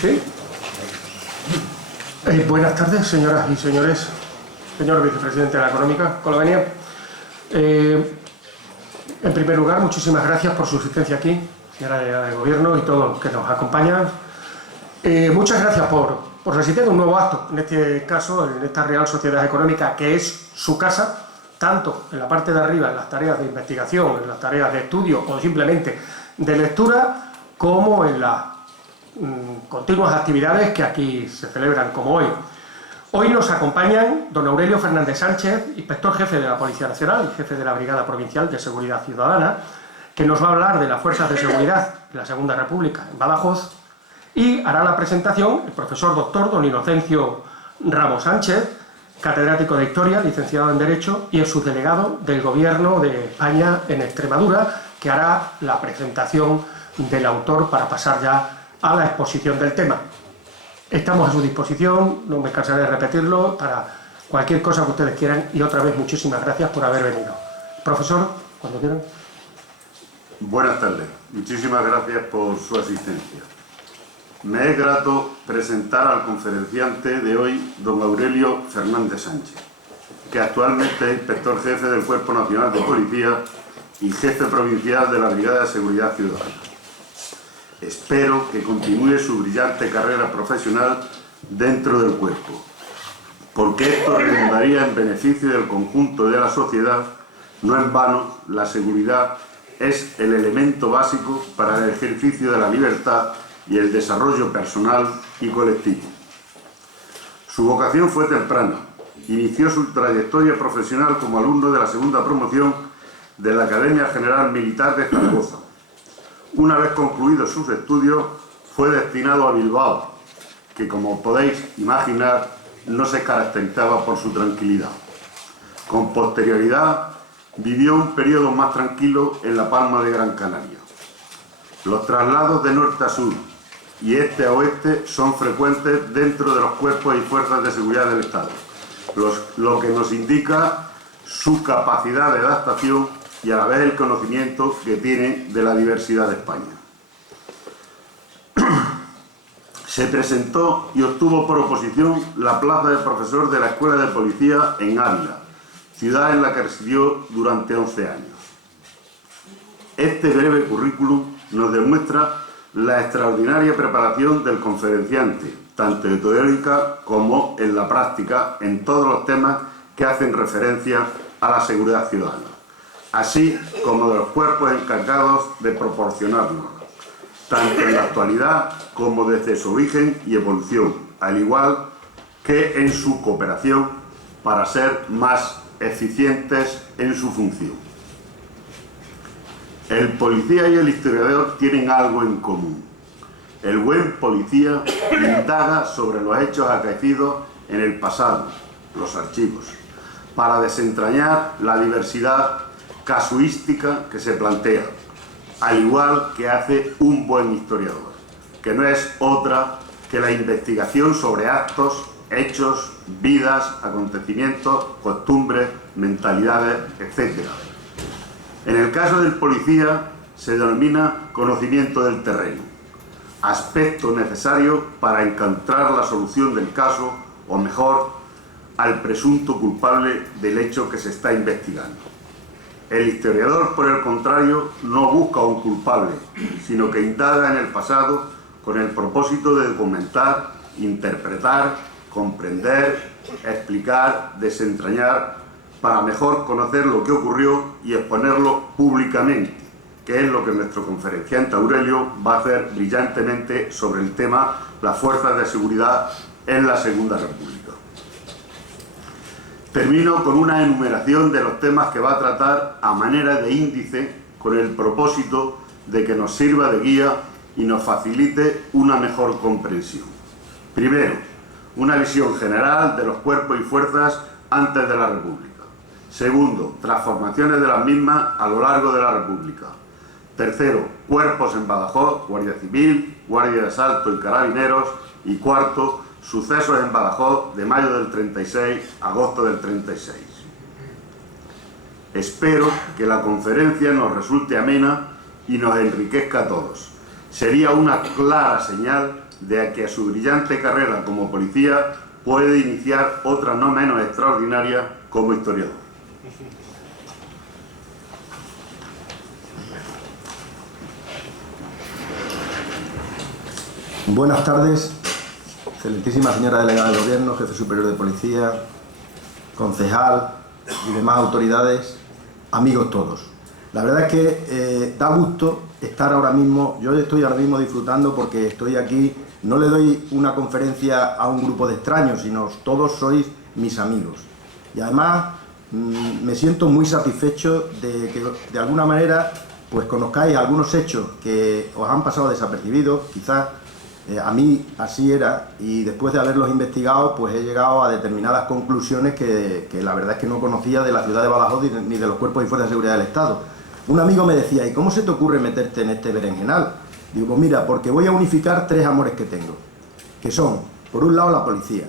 ¿Sí? Buenas tardes, señoras y señores. Señor vicepresidente de la Económica, con la venia. En primer lugar, muchísimas gracias por su asistencia aquí, señora delegada de Gobierno y todos los que nos acompañan. Muchas gracias por asistir a un nuevo acto, en este caso, en esta Real Sociedad Económica, que es su casa, tanto en la parte de arriba, en las tareas de investigación, en las tareas de estudio o simplemente de lectura, como en las continuas actividades que aquí se celebran, como hoy. Hoy nos acompañan don Aurelio Fernández Sánchez, inspector jefe de la Policía Nacional y jefe de la Brigada Provincial de Seguridad Ciudadana, que nos va a hablar de las fuerzas de seguridad de la Segunda República en Badajoz, y hará la presentación el profesor doctor don Inocencio Ramos Sánchez, catedrático de Historia, licenciado en Derecho y subdelegado del Gobierno de España en Extremadura, que hará la presentación del autor para pasar ya a la exposición del tema. Estamos a su disposición, no me cansaré de repetirlo, para cualquier cosa que ustedes quieran, y otra vez muchísimas gracias por haber venido. Profesor, cuando quieran. Buenas tardes, muchísimas gracias por su asistencia. Me es grato presentar al conferenciante de hoy, don Aurelio Fernández Sánchez, que actualmente es inspector jefe del Cuerpo Nacional de Policía y jefe provincial de la Brigada de Seguridad Ciudadana. Espero que continúe su brillante carrera profesional dentro del cuerpo, porque esto redundaría en beneficio del conjunto de la sociedad. No en vano, la seguridad es el elemento básico para el ejercicio de la libertad y el desarrollo personal y colectivo. Su vocación fue temprana. Inició su trayectoria profesional como alumno de la segunda promoción de la Academia General Militar de Zaragoza. Una vez concluidos sus estudios, fue destinado a Bilbao, que, como podéis imaginar, no se caracterizaba por su tranquilidad. Con posterioridad, vivió un periodo más tranquilo en la Palma de Gran Canaria. Los traslados de norte a sur y este a oeste son frecuentes dentro de los cuerpos y fuerzas de seguridad del Estado, lo que nos indica su capacidad de adaptación y a la vez el conocimiento que tiene de la diversidad de España. Se presentó y obtuvo por oposición la plaza de profesor de la Escuela de Policía en Ávila, ciudad en la que residió durante 11 años. Este breve currículum nos demuestra la extraordinaria preparación del conferenciante, tanto en teórica como en la práctica, en todos los temas que hacen referencia a la seguridad ciudadana, así como de los cuerpos encargados de proporcionarnos, tanto en la actualidad como desde su origen y evolución, al igual que en su cooperación para ser más eficientes en su función. El policía y el historiador tienen algo en común. El buen policía indaga sobre los hechos acaecidos en el pasado, los archivos, para desentrañar la diversidad casuística que se plantea, al igual que hace un buen historiador, que no es otra que la investigación sobre actos, hechos, vidas, acontecimientos, costumbres, mentalidades, etc. En el caso del policía se denomina conocimiento del terreno, aspecto necesario para encontrar la solución del caso, o mejor, al presunto culpable del hecho que se está investigando. El historiador, por el contrario, no busca un culpable, sino que indaga en el pasado con el propósito de documentar, interpretar, comprender, explicar, desentrañar, para mejor conocer lo que ocurrió y exponerlo públicamente, que es lo que nuestro conferenciante Aurelio va a hacer brillantemente sobre el tema las fuerzas de seguridad en la Segunda República. Termino con una enumeración de los temas que va a tratar a manera de índice, con el propósito de que nos sirva de guía y nos facilite una mejor comprensión. Primero, una visión general de los cuerpos y fuerzas antes de la República. Segundo, transformaciones de las mismas a lo largo de la República. Tercero, cuerpos en Badajoz, Guardia Civil, Guardia de Asalto y Carabineros. Y cuarto, sucesos en Badajoz de mayo del 36 a agosto del 36. Espero que la conferencia nos resulte amena y nos enriquezca a todos. Sería una clara señal de que a su brillante carrera como policía puede iniciar otra no menos extraordinaria como historiador. Buenas tardes, excelentísima señora delegada del Gobierno, jefe superior de policía, concejal y demás autoridades, amigos todos. La verdad es que da gusto estar ahora mismo, yo estoy ahora mismo disfrutando porque estoy aquí, no le doy una conferencia a un grupo de extraños, sino todos sois mis amigos. Y además me siento muy satisfecho de que de alguna manera pues conozcáis algunos hechos que os han pasado desapercibidos, quizás a mí así era, y después de haberlos investigado pues he llegado a determinadas conclusiones que la verdad es que no conocía de la ciudad de Badajoz ni de los cuerpos y fuerzas de seguridad del Estado. Un amigo me decía, ¿y cómo se te ocurre meterte en este berenjenal? Digo, pues mira, porque voy a unificar tres amores que tengo, que son, por un lado, la policía,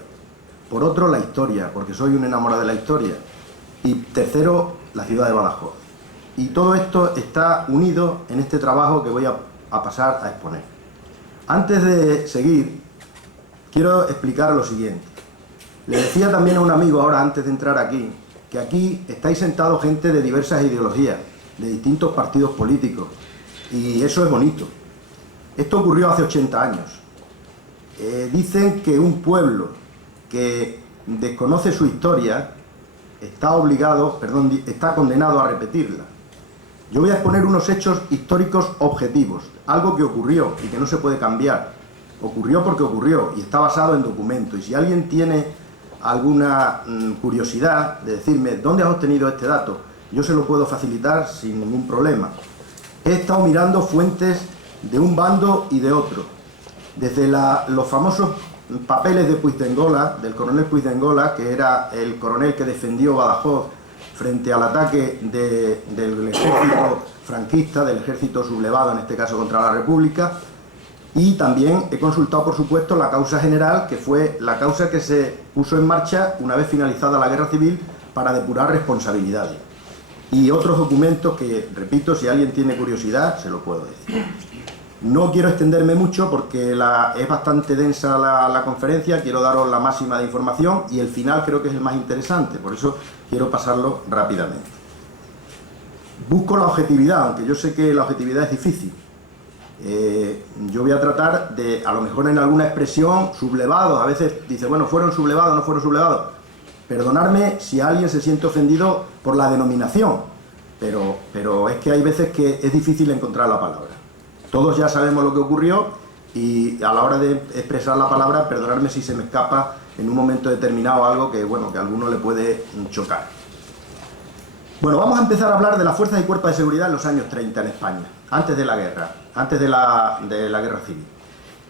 por otro, la historia, porque soy un enamorado de la historia, y tercero, la ciudad de Badajoz. Y todo esto está unido en este trabajo que voy a pasar a exponer. Antes de seguir, quiero explicar lo siguiente. Le decía también a un amigo ahora, antes de entrar aquí, que aquí estáis sentados gente de diversas ideologías, de distintos partidos políticos, y eso es bonito. Esto ocurrió hace 80 años. Dicen que un pueblo que desconoce su historia está condenado a repetirla. Yo voy a exponer unos hechos históricos objetivos, algo que ocurrió y que no se puede cambiar. Ocurrió porque ocurrió y está basado en documentos. Y si alguien tiene alguna curiosidad de decirme ¿dónde has obtenido este dato?, yo se lo puedo facilitar sin ningún problema. He estado mirando fuentes de un bando y de otro. Desde los famosos papeles de Puigdengola, del coronel Puigdengola, que era el coronel que defendió Badajoz frente al ataque del ejército franquista, del ejército sublevado, en este caso contra la República, y también he consultado, por supuesto, la causa general, que fue la causa que se puso en marcha una vez finalizada la guerra civil para depurar responsabilidades. Y otros documentos que, repito, si alguien tiene curiosidad, se lo puedo decir. No quiero extenderme mucho porque es bastante densa la conferencia, quiero daros la máxima de información y el final creo que es el más interesante, por eso quiero pasarlo rápidamente. Busco la objetividad, aunque yo sé que la objetividad es difícil. Yo voy a tratar de, a lo mejor en alguna expresión, sublevados, a veces dice, bueno, ¿fueron sublevados no fueron sublevados? Perdonadme si alguien se siente ofendido por la denominación, pero es que hay veces que es difícil encontrar la palabra. Todos ya sabemos lo que ocurrió y a la hora de expresar la palabra, perdonadme si se me escapa en un momento determinado algo que, bueno, que a alguno le puede chocar. Bueno, vamos a empezar a hablar de las fuerzas y cuerpos de seguridad en los años 30 en España, antes de la guerra, antes de la guerra civil.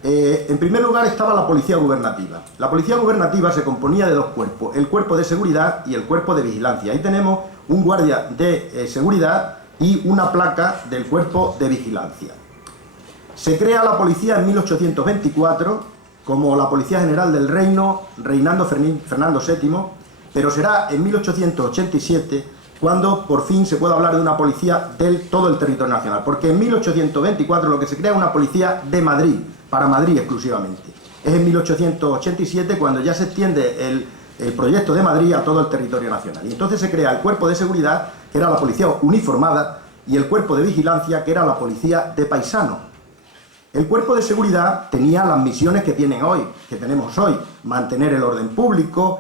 En primer lugar estaba la policía gubernativa. La policía gubernativa se componía de dos cuerpos, el cuerpo de seguridad y el cuerpo de vigilancia. Ahí tenemos un guardia de seguridad y una placa del cuerpo de vigilancia. Se crea la policía en 1824 como la Policía General del Reino, reinando Fernando VII, pero será en 1887 cuando por fin se puede hablar de una policía de todo el territorio nacional, porque en 1824 lo que se crea es una policía de Madrid, para Madrid exclusivamente. Es en 1887 cuando ya se extiende el proyecto de Madrid a todo el territorio nacional. Y entonces se crea el cuerpo de seguridad, que era la policía uniformada, y el cuerpo de vigilancia, que era la policía de paisano. El cuerpo de seguridad tenía las misiones que tenemos hoy, mantener el orden público,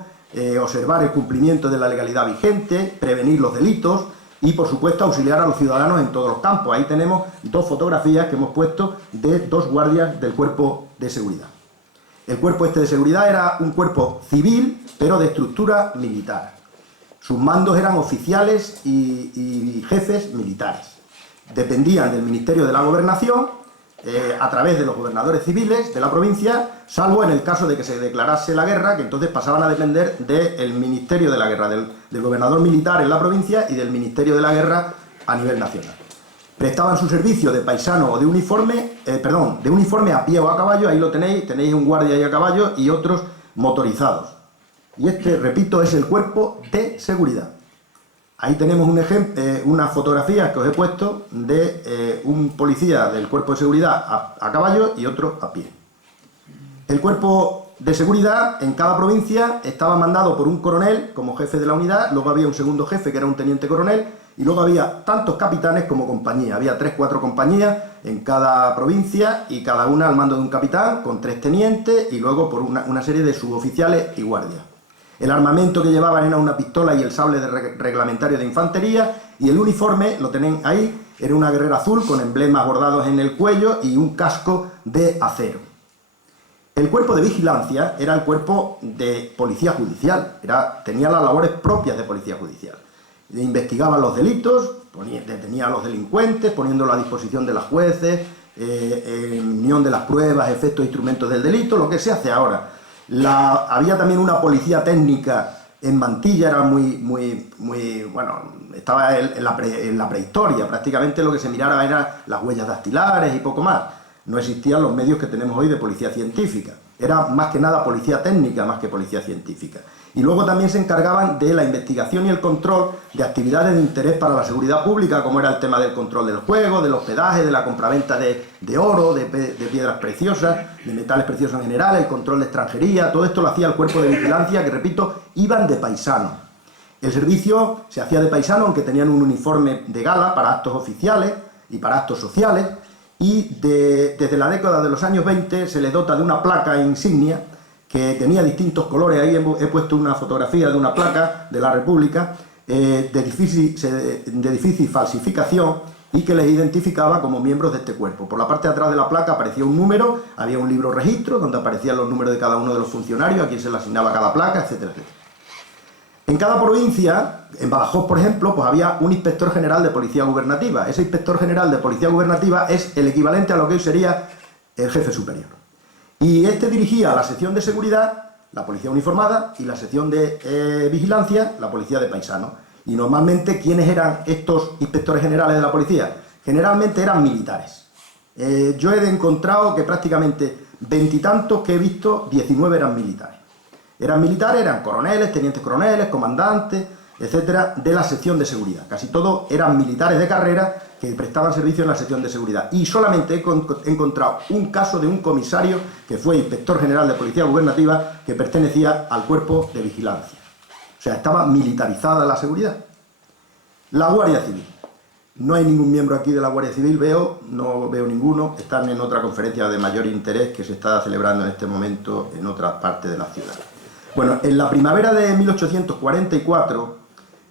observar el cumplimiento de la legalidad vigente, prevenir los delitos y, por supuesto, auxiliar a los ciudadanos en todos los campos. Ahí tenemos dos fotografías que hemos puesto de dos guardias del cuerpo de seguridad. El cuerpo de seguridad era un cuerpo civil, pero de estructura militar. Sus mandos eran oficiales y jefes militares. Dependían del Ministerio de la Gobernación, a través de los gobernadores civiles de la provincia, salvo en el caso de que se declarase la guerra, que entonces pasaban a depender del Ministerio de la Guerra, del gobernador militar en la provincia y del Ministerio de la Guerra a nivel nacional. Prestaban su servicio de paisano o de uniforme, de uniforme a pie o a caballo, ahí lo tenéis un guardia ahí a caballo y otros motorizados. Y este, repito, es el cuerpo de seguridad. Ahí tenemos unas fotografías que os he puesto de un policía del cuerpo de seguridad a caballo y otro a pie. El cuerpo de seguridad en cada provincia estaba mandado por un coronel como jefe de la unidad, luego había un segundo jefe que era un teniente coronel y luego había tantos capitanes como compañías. Había 3 o 4 compañías en cada provincia y cada una al mando de un capitán con 3 tenientes y luego por una serie de suboficiales y guardias. El armamento que llevaban era una pistola y el sable reglamentario de infantería y el uniforme, lo tenéis ahí, era una guerrera azul con emblemas bordados en el cuello y un casco de acero. El cuerpo de vigilancia era el cuerpo de policía judicial, tenía las labores propias de policía judicial. Investigaban los delitos, detenía a los delincuentes, poniéndolo a disposición de los jueces, en unión de las pruebas, efectos e instrumentos del delito, lo que se hace ahora. Había también una policía técnica en Mantilla, era bueno, estaba en la prehistoria, prácticamente lo que se miraba eran las huellas dactilares y poco más. No existían los medios que tenemos hoy de policía científica. Era más que nada policía técnica más que policía científica. Y luego también se encargaban de la investigación y el control de actividades de interés para la seguridad pública, como era el tema del control del juego, del hospedaje, de la compraventa de oro, de piedras preciosas, de metales preciosos en general, el control de extranjería. Todo esto lo hacía el cuerpo de vigilancia, que repito, iban de paisano. El servicio se hacía de paisano, aunque tenían un uniforme de gala para actos oficiales y para actos sociales, y desde la década de los años 20 se les dota de una placa insignia que tenía distintos colores. Ahí he puesto una fotografía de una placa de la República de difícil falsificación y que les identificaba como miembros de este cuerpo. Por la parte de atrás de la placa aparecía un número, había un libro registro donde aparecían los números de cada uno de los funcionarios, a quién se le asignaba cada placa, etcétera, etcétera. En cada provincia, en Badajoz, por ejemplo, pues había un inspector general de policía gubernativa. Ese inspector general de policía gubernativa es el equivalente a lo que hoy sería el jefe superior. Y este dirigía la sección de seguridad, la policía uniformada, y la sección de vigilancia, la policía de paisano. Y normalmente, ¿quiénes eran estos inspectores generales de la policía? Generalmente eran militares. Yo he encontrado que prácticamente 20 y tantos que he visto, 19 eran militares. Eran militares, eran coroneles, tenientes coroneles, comandantes, etcétera, de la sección de seguridad. Casi todos eran militares de carrera que prestaban servicio en la sección de seguridad. Y solamente he encontrado un caso de un comisario que fue inspector general de policía gubernativa que pertenecía al cuerpo de vigilancia. O sea, estaba militarizada la seguridad. La Guardia Civil. No hay ningún miembro aquí de la Guardia Civil, no veo ninguno. Están en otra conferencia de mayor interés que se está celebrando en este momento en otra parte de la ciudad. Bueno, en la primavera de 1844,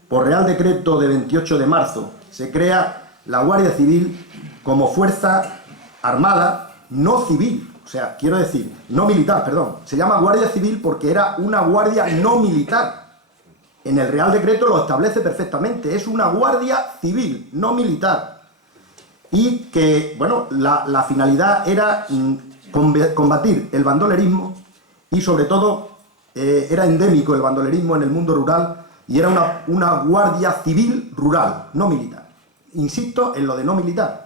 por Real Decreto de 28 de marzo, se crea la Guardia Civil como fuerza armada no civil. O sea, quiero decir, no militar, perdón. Se llama Guardia Civil porque era una guardia no militar. En el Real Decreto lo establece perfectamente. Es una guardia civil, no militar. Y que, bueno, la finalidad era combatir el bandolerismo y, sobre todo, era endémico el bandolerismo en el mundo rural y era una guardia civil rural, no militar. Insisto en lo de no militar.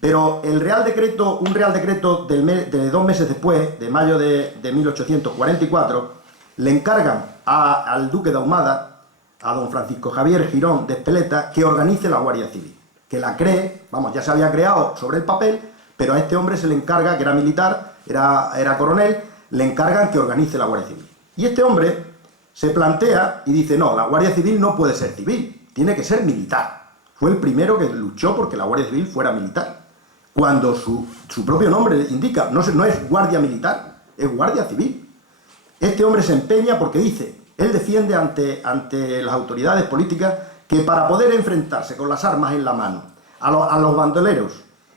Pero un Real Decreto de 2 meses después, de mayo de 1844, le encargan al duque de Ahumada, a don Francisco Javier Girón de Espeleta, que organice la Guardia Civil, que la cree, vamos, ya se había creado sobre el papel, pero a este hombre se le encarga, que era militar, era coronel, le encargan que organice la Guardia Civil. Y este hombre se plantea y dice, no, la Guardia Civil no puede ser civil, tiene que ser militar. Fue el primero que luchó porque la Guardia Civil fuera militar, cuando su propio nombre indica, no es Guardia Militar, es Guardia Civil. Este hombre se empeña porque dice, él defiende ante las autoridades políticas que para poder enfrentarse con las armas en la mano a los bandoleros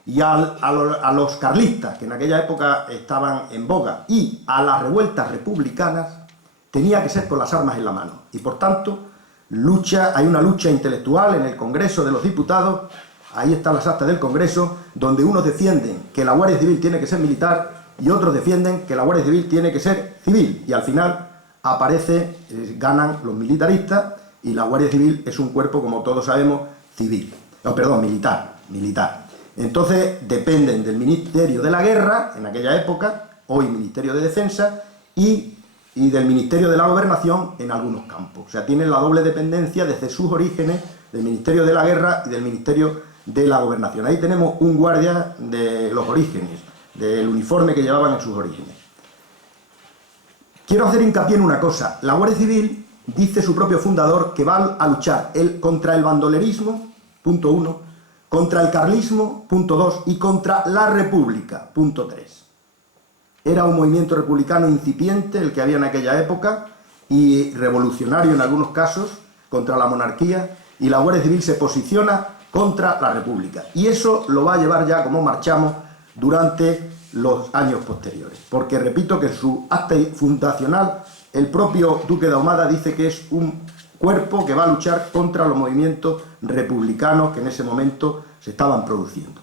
y a los carlistas, que en aquella época estaban en boga, y a las revueltas republicanas, tenía que ser con las armas en la mano. Y por tanto, hay una lucha intelectual en el Congreso de los Diputados, ahí están las actas del Congreso, donde unos defienden que la Guardia Civil tiene que ser militar y otros defienden que la Guardia Civil tiene que ser civil. Y al final ganan los militaristas y la Guardia Civil es un cuerpo, como todos sabemos, militar. Entonces dependen del Ministerio de la Guerra, en aquella época, hoy Ministerio de Defensa, y y del Ministerio de la Gobernación en algunos campos. O sea, tienen la doble dependencia desde sus orígenes del Ministerio de la Guerra y del Ministerio de la Gobernación. Ahí tenemos un guardia de los orígenes, del uniforme que llevaban en sus orígenes. Quiero hacer hincapié en una cosa. La Guardia Civil, dice su propio fundador, que va a luchar contra el bandolerismo, punto 1, contra el carlismo, punto 2, y contra la República, punto 3. Era un movimiento republicano incipiente el que había en aquella época y revolucionario en algunos casos contra la monarquía, y la Guardia Civil se posiciona contra la República. Y eso lo va a llevar ya como marchamos durante los años posteriores. Porque repito que en su acta fundacional el propio Duque de Ahumada dice que es un cuerpo que va a luchar contra los movimientos republicanos que en ese momento se estaban produciendo.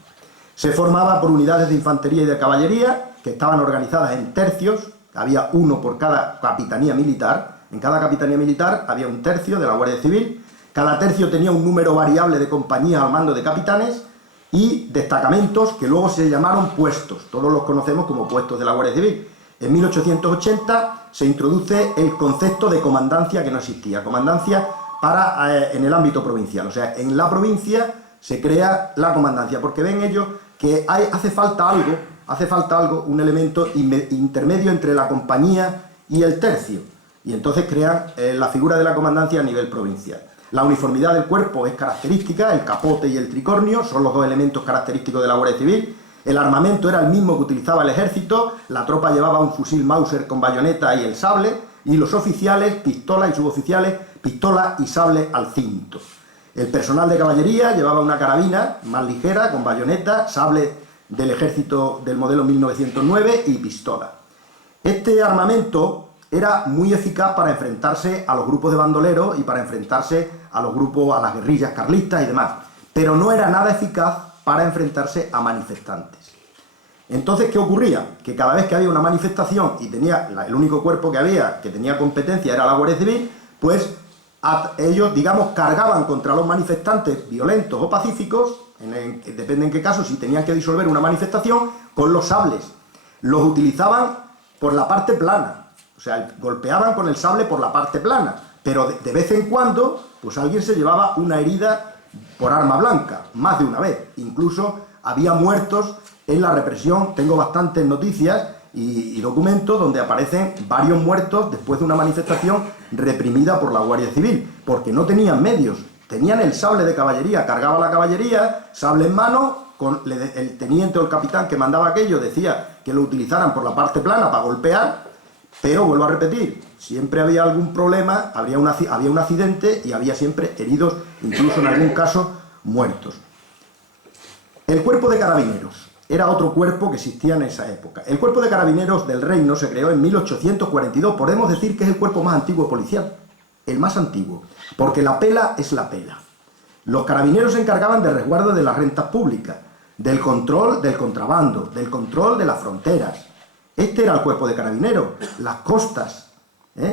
Se formaba por unidades de infantería y de caballería que estaban organizadas en tercios, había uno por cada capitanía militar. En cada capitanía militar había un tercio de la Guardia Civil, cada tercio tenía un número variable de compañías al mando de capitanes y destacamentos que luego se llamaron puestos, todos los conocemos como puestos de la Guardia Civil. En 1880 se introduce el concepto de comandancia, que no existía, comandancia en el ámbito provincial, o sea, en la provincia se crea la comandancia, porque ven ellos que hace falta algo, un elemento intermedio entre la compañía y el tercio, y entonces crean la figura de la comandancia a nivel provincial. La uniformidad del cuerpo es característica, el capote y el tricornio son los dos elementos característicos de la Guardia Civil. El armamento era el mismo que utilizaba el ejército, la tropa llevaba un fusil Mauser con bayoneta y el sable, y los oficiales, pistola, y suboficiales, pistola y sable al cinto. El personal de caballería llevaba una carabina más ligera, con bayoneta, sable del ejército del modelo 1909 y pistola. Este armamento era muy eficaz para enfrentarse a los grupos de bandoleros y para enfrentarse a los grupos, a las guerrillas carlistas y demás, pero no era nada eficaz para enfrentarse a manifestantes. Entonces, ¿qué ocurría? Que cada vez que había una manifestación y el único cuerpo que había que tenía competencia era la Guardia Civil, pues ellos, digamos, cargaban contra los manifestantes violentos o pacíficos, depende en qué caso, si tenían que disolver una manifestación, con los sables. Los utilizaban por la parte plana, o sea, golpeaban con el sable por la parte plana, pero de vez en cuando, pues alguien se llevaba una herida por arma blanca, más de una vez. Incluso había muertos en la represión. Tengo bastantes noticias y documentos donde aparecen varios muertos después de una manifestación reprimida por la Guardia Civil, porque no tenían medios, tenían el sable de caballería, cargaba la caballería, sable en mano, el teniente o el capitán que mandaba aquello decía que lo utilizaran por la parte plana para golpear, pero vuelvo a repetir, siempre había algún problema, había un accidente y había siempre heridos, incluso en algún caso muertos. El cuerpo de carabineros era otro cuerpo que existía en esa época. El cuerpo de carabineros del reino se creó en 1842, podemos decir que es el cuerpo más antiguo policial, el más antiguo, porque la pela es la pela. Los carabineros se encargaban del resguardo de las rentas públicas, del control del contrabando, del control de las fronteras. Este era el cuerpo de carabineros, las costas,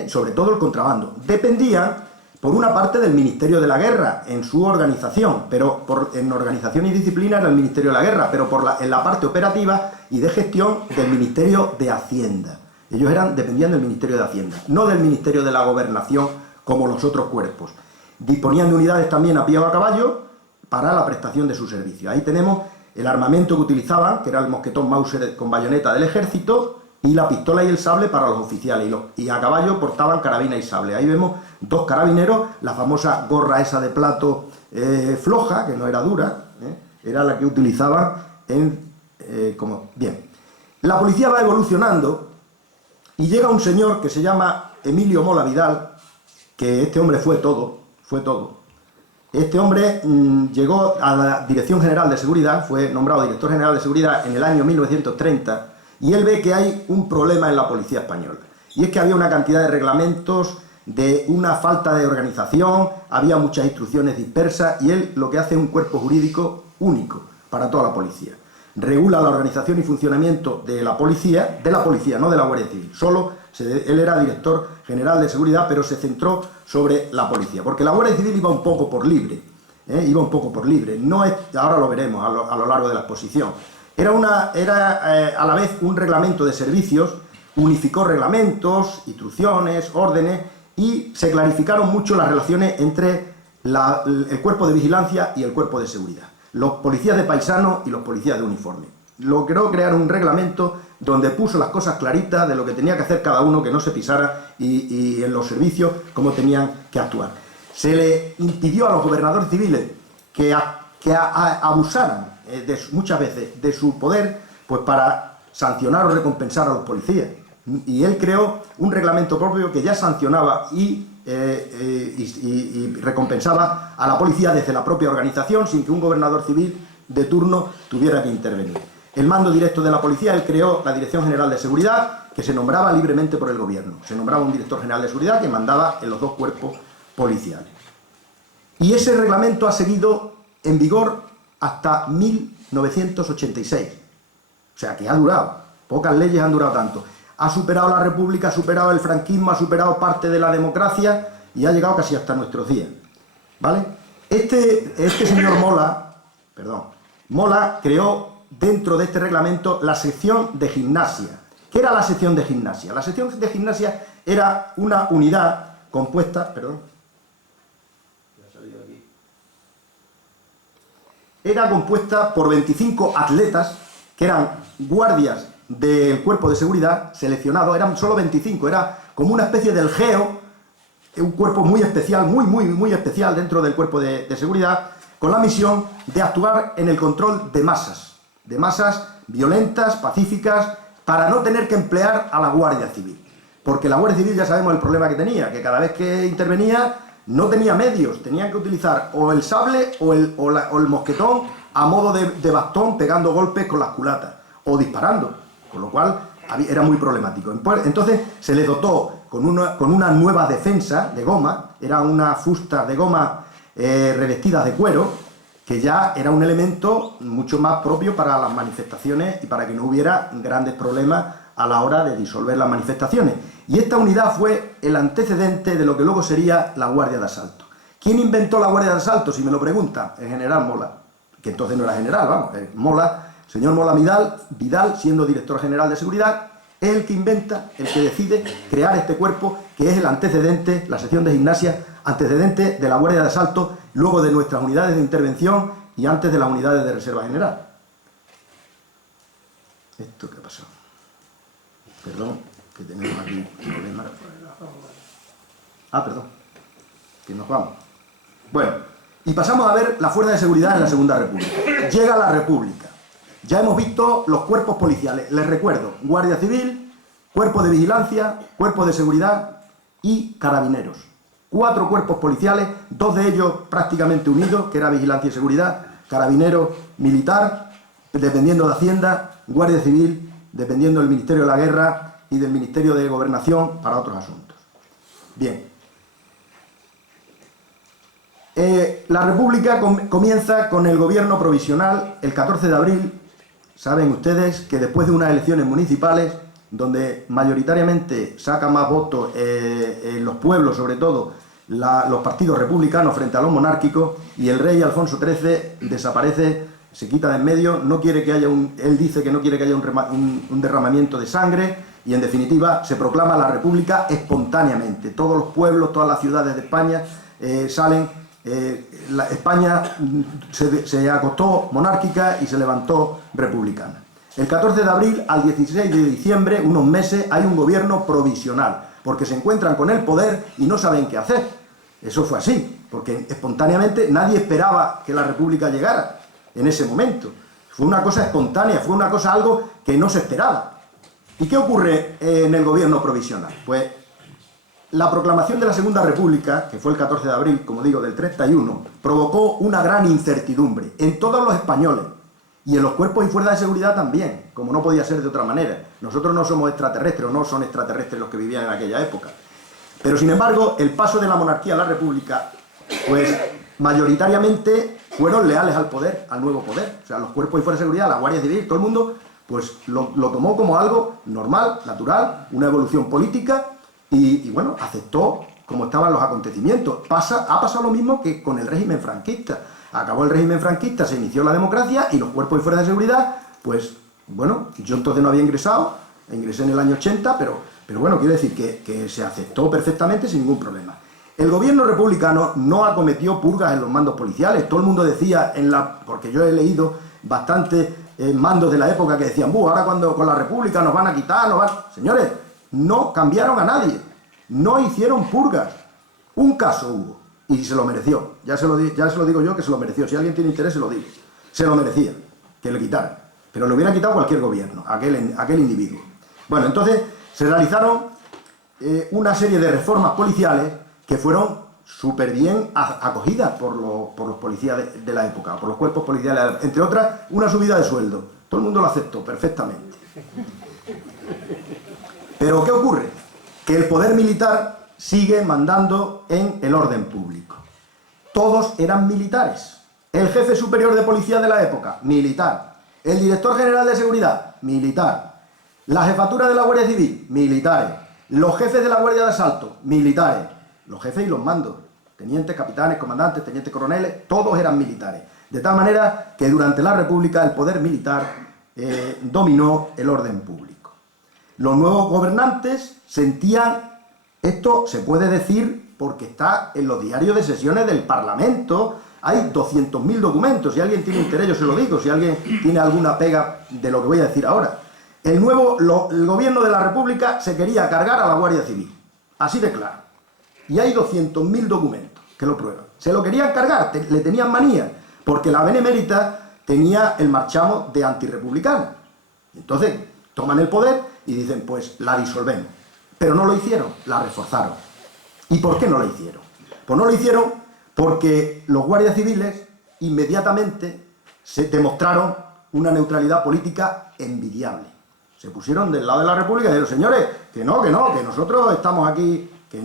sobre todo el contrabando. Dependían, por una parte, del Ministerio de la Guerra en su organización, pero en organización y disciplina era el Ministerio de la Guerra, pero en la parte operativa y de gestión del Ministerio de Hacienda. Ellos dependían del Ministerio de Hacienda, no del Ministerio de la Gobernación como los otros cuerpos. Disponían de unidades también a pie o a caballo para la prestación de su servicio. Ahí tenemos el armamento que utilizaban, que era el mosquetón Mauser con bayoneta del ejército, y la pistola y el sable para los oficiales, y a caballo portaban carabina y sable. Ahí vemos dos carabineros, la famosa gorra esa de plato floja, que no era dura, era la que utilizaban Bien. La policía va evolucionando y llega un señor que se llama Emilio Mola Vidal, que este hombre fue todo. Este hombre llegó a la Dirección General de Seguridad, fue nombrado Director General de Seguridad en el año 1930, y él ve que hay un problema en la policía española. Y es que había una cantidad de reglamentos, de una falta de organización, había muchas instrucciones dispersas, y él lo que hace es un cuerpo jurídico único para toda la policía. Regula la organización y funcionamiento de la policía, no de la Guardia Civil. Él era Director General de Seguridad, pero se centró sobre la policía, porque la Guardia Civil iba un poco por libre, no es, ahora lo veremos a lo largo de la exposición. Era a la vez un reglamento de servicios unificó reglamentos, instrucciones, órdenes, y se clarificaron mucho las relaciones entre el cuerpo de vigilancia y el cuerpo de seguridad, los policías de paisano y los policías de uniforme. Logró crear un reglamento donde puso las cosas claritas de lo que tenía que hacer cada uno, que no se pisara, y en los servicios cómo tenían que actuar. Se le impidió a los gobernadores civiles que abusaran muchas veces de su poder, pues para sancionar o recompensar a los policías. Y él creó un reglamento propio que ya sancionaba y recompensaba a la policía desde la propia organización, sin que un gobernador civil de turno tuviera que intervenir. El mando directo de la policía, él creó la Dirección General de Seguridad, que se nombraba libremente por el gobierno. Se nombraba un director general de seguridad que mandaba en los dos cuerpos policiales. Y ese reglamento ha seguido en vigor hasta 1986. O sea, que ha durado. Pocas leyes han durado tanto. Ha superado la República, ha superado el franquismo, ha superado parte de la democracia y ha llegado casi hasta nuestros días. ¿Vale? Este señor Mola creó dentro de este reglamento la sección de gimnasia. ¿Qué era la sección de gimnasia? La sección de gimnasia era una unidad compuesta... Era compuesta por 25 atletas, que eran guardias del cuerpo de seguridad, seleccionados, eran solo 25, era como una especie del GEO, un cuerpo muy especial, muy especial dentro del cuerpo de seguridad, con la misión de actuar en el control de masas violentas, pacíficas, para no tener que emplear a la Guardia Civil. Porque la Guardia Civil ya sabemos el problema que tenía, que cada vez que intervenía no tenía medios, tenían que utilizar o el sable o el mosquetón a modo de bastón, pegando golpes con las culatas, o disparando, con lo cual era muy problemático. Entonces se le dotó con una nueva defensa de goma, era una fusta de goma revestidas de cuero, que ya era un elemento mucho más propio para las manifestaciones y para que no hubiera grandes problemas a la hora de disolver las manifestaciones. Y esta unidad fue el antecedente de lo que luego sería la Guardia de Asalto. ¿Quién inventó la Guardia de Asalto? Si me lo preguntan, el general Mola, que entonces no era general, vamos, Mola, señor Mola Vidal, siendo director general de seguridad, es el que inventa, el que decide crear este cuerpo, que es el antecedente, la sección de gimnasia, antecedente de la Guardia de Asalto, luego de nuestras unidades de intervención y antes de las unidades de reserva general. ¿Esto qué ha pasado? Perdón, que tenemos aquí un problema. Perdón, que nos vamos. Bueno, y pasamos a ver la fuerza de seguridad en la Segunda República. Llega la República. Ya hemos visto los cuerpos policiales. Les recuerdo, Guardia Civil, Cuerpo de Vigilancia, Cuerpo de Seguridad y Carabineros. 4 cuerpos policiales, 2 de ellos prácticamente unidos, que era Vigilancia y Seguridad, Carabineros, Militar, dependiendo de Hacienda, Guardia Civil, dependiendo del Ministerio de la Guerra y del Ministerio de Gobernación para otros asuntos. Bien. La República comienza con el gobierno provisional el 14 de abril. Saben ustedes que después de unas elecciones municipales, donde mayoritariamente sacan más votos en los pueblos, sobre todo los partidos republicanos frente a los monárquicos, y el rey Alfonso XIII desaparece, se quita de en medio, no quiere que haya él dice que no quiere que haya un derramamiento de sangre, y en definitiva se proclama la República espontáneamente. Todos los pueblos, todas las ciudades de España salen. España se acostó monárquica y se levantó republicana. El 14 de abril al 16 de diciembre, unos meses, hay un gobierno provisional, porque se encuentran con el poder y no saben qué hacer. Eso fue así, porque espontáneamente nadie esperaba que la República llegara en ese momento. Fue una cosa espontánea, fue una cosa, algo que no se esperaba. ¿Y qué ocurre en el gobierno provisional? Pues la proclamación de la Segunda República, que fue el 14 de abril, como digo, del 31, provocó una gran incertidumbre en todos los españoles y en los cuerpos y fuerzas de seguridad también, como no podía ser de otra manera. Nosotros no somos extraterrestres, o no son extraterrestres los que vivían en aquella época. Pero, sin embargo, el paso de la monarquía a la república, pues, mayoritariamente fueron leales al poder, al nuevo poder. O sea, los cuerpos y fuerzas de seguridad, la Guardia Civil, todo el mundo, pues, lo tomó como algo normal, natural, una evolución política. Y bueno, aceptó como estaban los acontecimientos. Ha pasado lo mismo que con el régimen franquista. Acabó el régimen franquista, se inició la democracia y los cuerpos y fuerzas de seguridad, pues bueno, yo entonces no había ingresado ingresé en el año 80, pero bueno, quiero decir que se aceptó perfectamente sin ningún problema. El gobierno republicano no acometió purgas en los mandos policiales. Todo el mundo decía, porque yo he leído bastantes mandos de la época que decían, ahora cuando con la República nos van a quitar, Señores, no cambiaron a nadie, no hicieron purgas. Un caso hubo, y se lo mereció. Ya se lo digo yo que se lo mereció. Si alguien tiene interés, se lo digo. Se lo merecía, que le quitaran. Pero le hubiera quitado cualquier gobierno, aquel individuo. Bueno, entonces se realizaron una serie de reformas policiales que fueron súper bien acogidas por los policías de la época, por los cuerpos policiales, entre otras, una subida de sueldo. Todo el mundo lo aceptó perfectamente. Pero ¿qué ocurre? Que el poder militar sigue mandando en el orden público. Todos eran militares. El jefe superior de policía de la época, militar. El director general de seguridad, militar. La jefatura de la Guardia Civil, militares. Los jefes de la Guardia de Asalto, militares. Los jefes y los mandos, tenientes, capitanes, comandantes, tenientes coroneles, todos eran militares. De tal manera que durante la República el poder militar dominó el orden público. Los nuevos gobernantes sentían, esto se puede decir porque está en los diarios de sesiones del Parlamento, hay 200.000 documentos, si alguien tiene interés yo se lo digo, si alguien tiene alguna pega de lo que voy a decir ahora. El gobierno de la República se quería cargar a la Guardia Civil, así de claro. Y hay 200.000 documentos que lo prueban. Se lo querían cargar, le tenían manía, porque la Benemérita tenía el marchamo de antirrepublicana. Entonces, toman el poder y dicen, pues la disolvemos. Pero no lo hicieron, la reforzaron. ¿Y por qué no lo hicieron? Pues no lo hicieron porque los guardias civiles inmediatamente se demostraron una neutralidad política envidiable. Se pusieron del lado de la República y dijeron, señores, que nosotros estamos aquí, que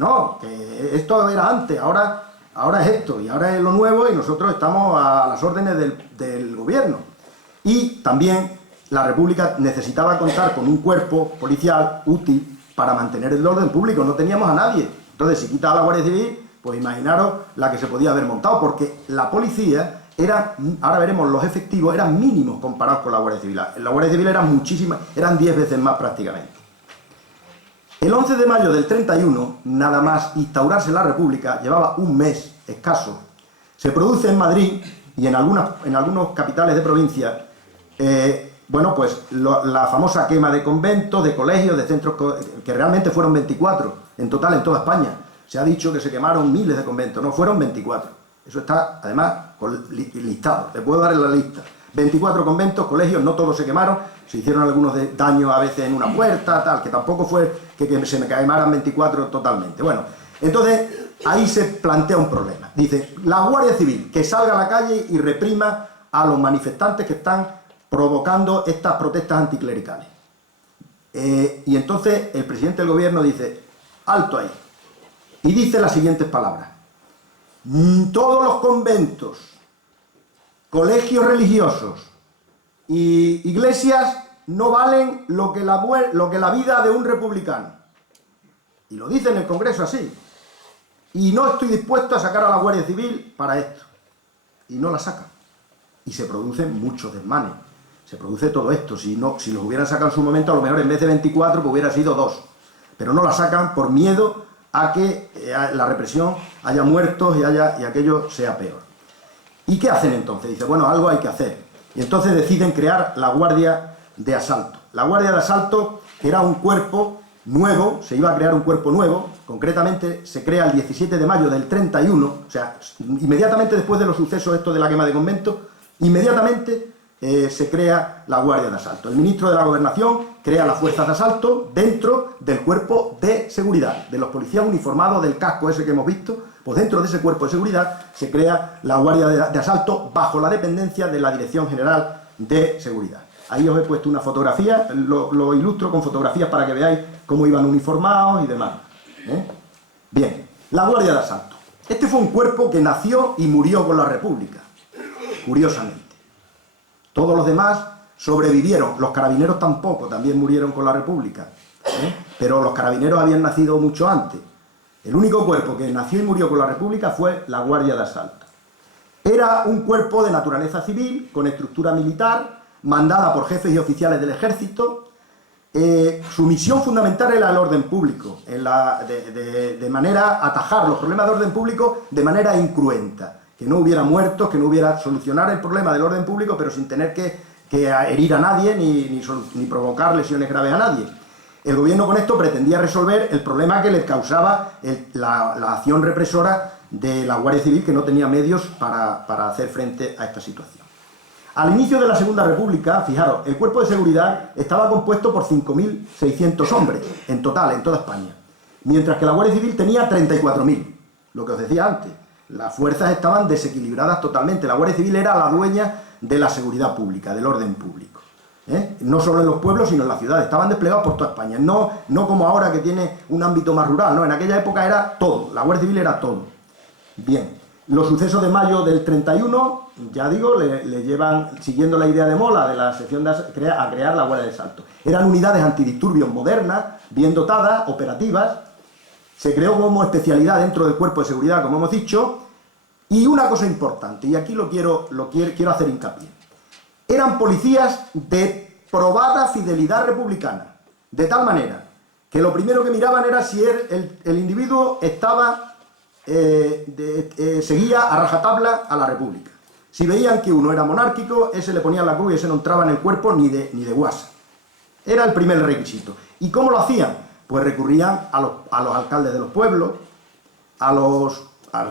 esto era antes, ahora es esto, y ahora es lo nuevo, y nosotros estamos a las órdenes del gobierno. Y también la República necesitaba contar con un cuerpo policial útil para mantener el orden público, no teníamos a nadie. Entonces, si quitaba la Guardia Civil, pues imaginaros la que se podía haber montado, porque la policía era, ahora veremos, los efectivos eran mínimos comparados con la Guardia Civil. La Guardia Civil eran 10 veces más prácticamente. El 11 de mayo del 31, nada más instaurarse la República, llevaba un mes escaso, se produce en Madrid y en algunos capitales de provincia, la famosa quema de conventos, de colegios, de centros, que realmente fueron 24 en total en toda España. Se ha dicho que se quemaron miles de conventos, no, fueron 24. Eso está, además, listado, te puedo dar en la lista. 24 conventos, colegios, no todos se quemaron, se hicieron algunos daños a veces en una puerta, tal, que tampoco fue que se me quemaran 24 totalmente. Bueno, entonces ahí se plantea un problema. Dice, la Guardia Civil que salga a la calle y reprima a los manifestantes que están provocando estas protestas anticlericales. Y entonces el presidente del gobierno dice, alto ahí, y dice las siguientes palabras: todos los conventos, colegios religiosos y iglesias no valen lo que la vida de un republicano. Y lo dice en el Congreso así. Y no estoy dispuesto a sacar a la Guardia Civil para esto. Y no la sacan. Y se producen muchos desmanes. Se produce todo esto. Si los hubieran sacado en su momento, a lo mejor en vez de 24, pues hubiera sido 2. Pero no la sacan por miedo a que la represión haya muertos y aquello sea peor. ¿Y qué hacen entonces? Dice, bueno, algo hay que hacer. Y entonces deciden crear la Guardia de Asalto. La Guardia de Asalto, que era un cuerpo nuevo, se iba a crear un cuerpo nuevo, concretamente se crea el 17 de mayo del 31, o sea, inmediatamente después de los sucesos estos de la quema de conventos, inmediatamente se crea la Guardia de Asalto. El ministro de la Gobernación crea las fuerzas de asalto dentro del cuerpo de seguridad, de los policías uniformados, del casco ese que hemos visto. Pues dentro de ese cuerpo de seguridad se crea la Guardia de Asalto bajo la dependencia de la Dirección General de Seguridad. Ahí os he puesto una fotografía, lo ilustro con fotografías para que veáis cómo iban uniformados y demás. Bien, la Guardia de Asalto. Este fue un cuerpo que nació y murió con la República, curiosamente. Todos los demás sobrevivieron, los carabineros tampoco, también murieron con la República, pero los carabineros habían nacido mucho antes. El único cuerpo que nació y murió con la República fue la Guardia de Asalto. Era un cuerpo de naturaleza civil, con estructura militar, mandada por jefes y oficiales del ejército, su misión fundamental era el orden público, de manera atajar los problemas de orden público de manera incruenta, que no hubiera muertos, que no hubiera solucionar el problema del orden público, pero sin tener que herir a nadie ni provocar lesiones graves a nadie. El gobierno con esto pretendía resolver el problema que le causaba la acción represora de la Guardia Civil, que no tenía medios para hacer frente a esta situación. Al inicio de la Segunda República, fijaros, el cuerpo de seguridad estaba compuesto por 5.600 hombres en total, en toda España, mientras que la Guardia Civil tenía 34.000, lo que os decía antes. Las fuerzas estaban desequilibradas totalmente. La Guardia Civil era la dueña de la seguridad pública, del orden público. No solo en los pueblos, sino en las ciudades. Estaban desplegados por toda España. No como ahora, que tiene un ámbito más rural. No, en aquella época era todo. La Guardia Civil era todo. Bien. Los sucesos de mayo del 31, ya digo, le llevan, siguiendo la idea de Mola, de la sección a crear la Guardia de Asalto. Eran unidades antidisturbios modernas, bien dotadas, operativas. Se creó como especialidad dentro del cuerpo de seguridad, como hemos dicho. Y una cosa importante, y aquí quiero hacer hincapié. Eran policías de probada fidelidad republicana, de tal manera que lo primero que miraban era si el individuo seguía a rajatabla a la República. Si veían que uno era monárquico, ese le ponían la cruz y ese no entraba en el cuerpo ni de guasa. Era el primer requisito. ¿Y cómo lo hacían? Pues recurrían a los alcaldes de los pueblos, a los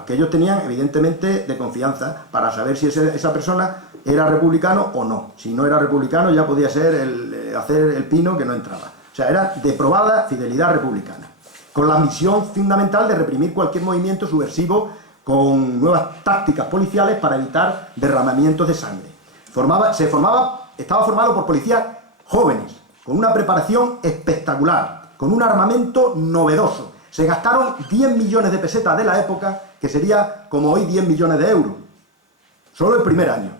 que ellos tenían, evidentemente, de confianza, para saber si esa persona era republicano o no. Si no era republicano, ya podía ser hacer el pino, que no entraba. O sea, era de probada fidelidad republicana, con la misión fundamental de reprimir cualquier movimiento subversivo con nuevas tácticas policiales para evitar derramamientos de sangre. Estaba formado por policías jóvenes, con una preparación espectacular, con un armamento novedoso. Se gastaron 10 millones de pesetas de la época, que sería como hoy 10 millones de euros. Solo el primer año,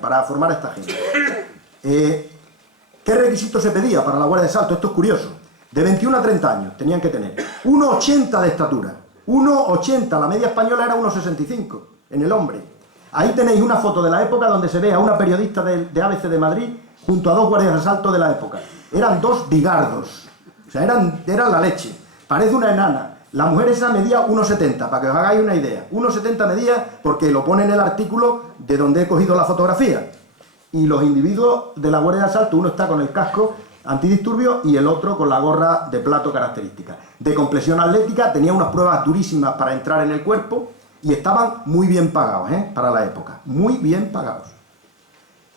para formar a esta gente. ¿Qué requisitos se pedía para la Guardia de Asalto? Esto es curioso. De 21 a 30 años tenían que tener 1,80 de estatura. 1,80, la media española era 1,65 en el hombre. Ahí tenéis una foto de la época donde se ve a una periodista de ABC de Madrid junto a dos guardias de asalto de la época. Eran dos bigardos, o sea, eran la leche. Parece una enana. La mujer esa medía 1,70, para que os hagáis una idea. 1,70 medía, porque lo pone en el artículo de donde he cogido la fotografía. Y los individuos de la Guardia de Asalto, uno está con el casco antidisturbios y el otro con la gorra de plato característica. De complexión atlética, tenía unas pruebas durísimas para entrar en el cuerpo y estaban muy bien pagados, para la época. Muy bien pagados.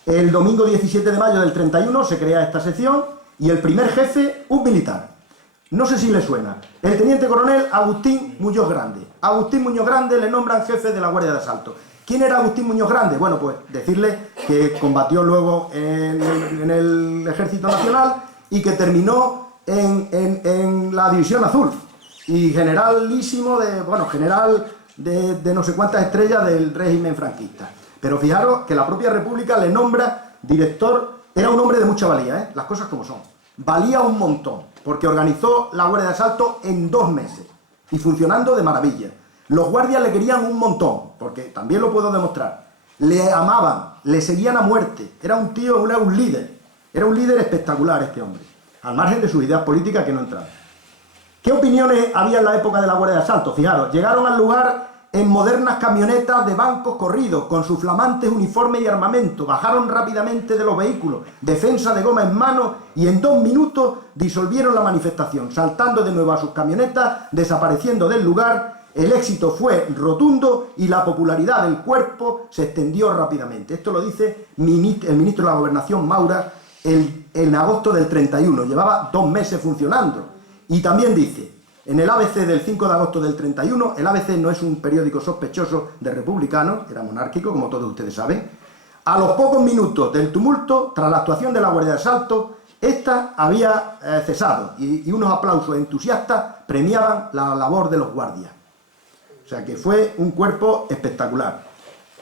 El domingo 17 de mayo del 31 se crea esta sección y el primer jefe, un militar. No sé si le suena. El teniente coronel Agustín Muñoz Grande. Agustín Muñoz Grande le nombran jefe de la Guardia de Asalto. ¿Quién era Agustín Muñoz Grande? Bueno, pues decirle que combatió luego en el Ejército Nacional y que terminó en la División Azul. Y generalísimo general de no sé cuántas estrellas del régimen franquista. Pero fijaros que la propia República le nombra director. Era un hombre de mucha valía, las cosas como son. Valía un montón, porque organizó la Guardia de Asalto en 2 meses y funcionando de maravilla. Los guardias le querían un montón, porque también lo puedo demostrar. Le amaban, le seguían a muerte. Era un tío, era un líder. Era un líder espectacular este hombre, al margen de sus ideas políticas que no entraban. ¿Qué opiniones había en la época de la Guardia de Asalto? Fijaros, llegaron al lugar en modernas camionetas de bancos corridos, con sus flamantes uniformes y armamento. Bajaron rápidamente de los vehículos, defensa de goma en mano, y en 2 minutos disolvieron la manifestación, saltando de nuevo a sus camionetas, desapareciendo del lugar. El éxito fue rotundo y la popularidad del cuerpo se extendió rápidamente. Esto lo dice el ministro de la Gobernación, Maura, en agosto del 31. Llevaba 2 meses funcionando. Y también dice, en el ABC del 5 de agosto del 31, el ABC no es un periódico sospechoso de republicano, era monárquico, como todos ustedes saben. A los pocos minutos del tumulto, tras la actuación de la Guardia de Asalto, esta había cesado y unos aplausos entusiastas premiaban la labor de los guardias. O sea que fue un cuerpo espectacular.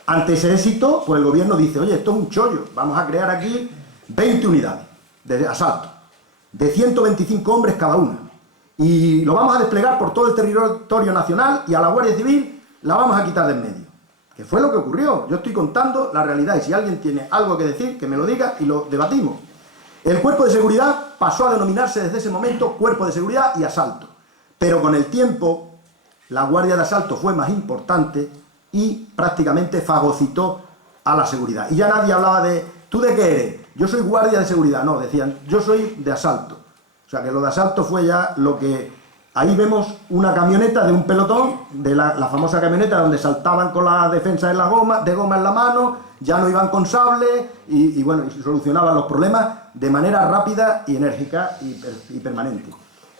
Ante ese éxito, pues el gobierno dice, oye, esto es un chollo, vamos a crear aquí 20 unidades de asalto, de 125 hombres cada una. Y lo vamos a desplegar por todo el territorio nacional y a la Guardia Civil la vamos a quitar de en medio. Que fue lo que ocurrió. Yo estoy contando la realidad y si alguien tiene algo que decir, que me lo diga y lo debatimos. El cuerpo de seguridad pasó a denominarse desde ese momento cuerpo de seguridad y asalto. Pero con el tiempo, la guardia de asalto fue más importante y prácticamente fagocitó a la seguridad. Y ya nadie hablaba de, ¿tú de qué eres? Yo soy guardia de seguridad. No, decían, yo soy de asalto. O sea que lo de asalto fue ya lo que... Ahí vemos una camioneta de un pelotón, de la famosa camioneta donde saltaban con la defensa de goma en la mano, ya no iban con sable y bueno, y solucionaban los problemas de manera rápida y enérgica y permanente.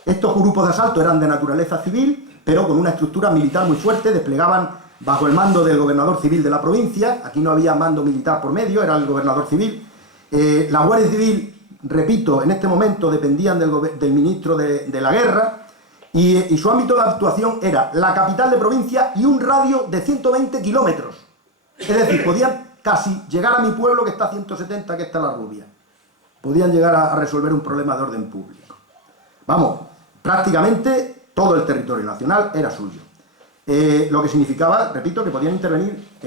Estos grupos de asalto eran de naturaleza civil, pero con una estructura militar muy fuerte, desplegaban bajo el mando del gobernador civil de la provincia. Aquí no había mando militar por medio, era el gobernador civil. La Guardia Civil, repito, en este momento dependían del ministro de la Guerra, y su ámbito de actuación era la capital de provincia y un radio de 120 kilómetros. Es decir, podían casi llegar a mi pueblo, que está a 170, que está La Rubia. Podían llegar a resolver un problema de orden público. Vamos, prácticamente todo el territorio nacional era suyo. Lo que significaba, repito, que podían intervenir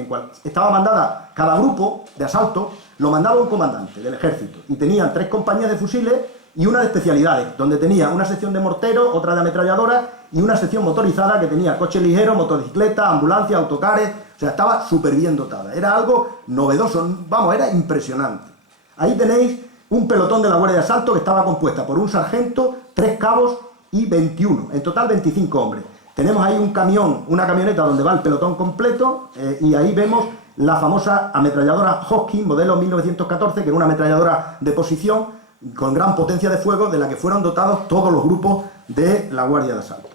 estaba mandada, cada grupo de asalto lo mandaba un comandante del ejército y tenían 3 compañías de fusiles y una de especialidades, donde tenía una sección de mortero, otra de ametralladora y una sección motorizada que tenía coches ligeros, motocicletas, ambulancias, autocares. O sea, estaba súper bien dotada. Era algo novedoso, vamos, era impresionante. Ahí tenéis un pelotón de la Guardia de Asalto que estaba compuesta por un sargento, 3 cabos y 21, en total 25 hombres. Tenemos ahí un camión, una camioneta donde va el pelotón completo y ahí vemos la famosa ametralladora Hoskin, modelo 1914, que era una ametralladora de posición con gran potencia de fuego, de la que fueron dotados todos los grupos de la Guardia de Asalto.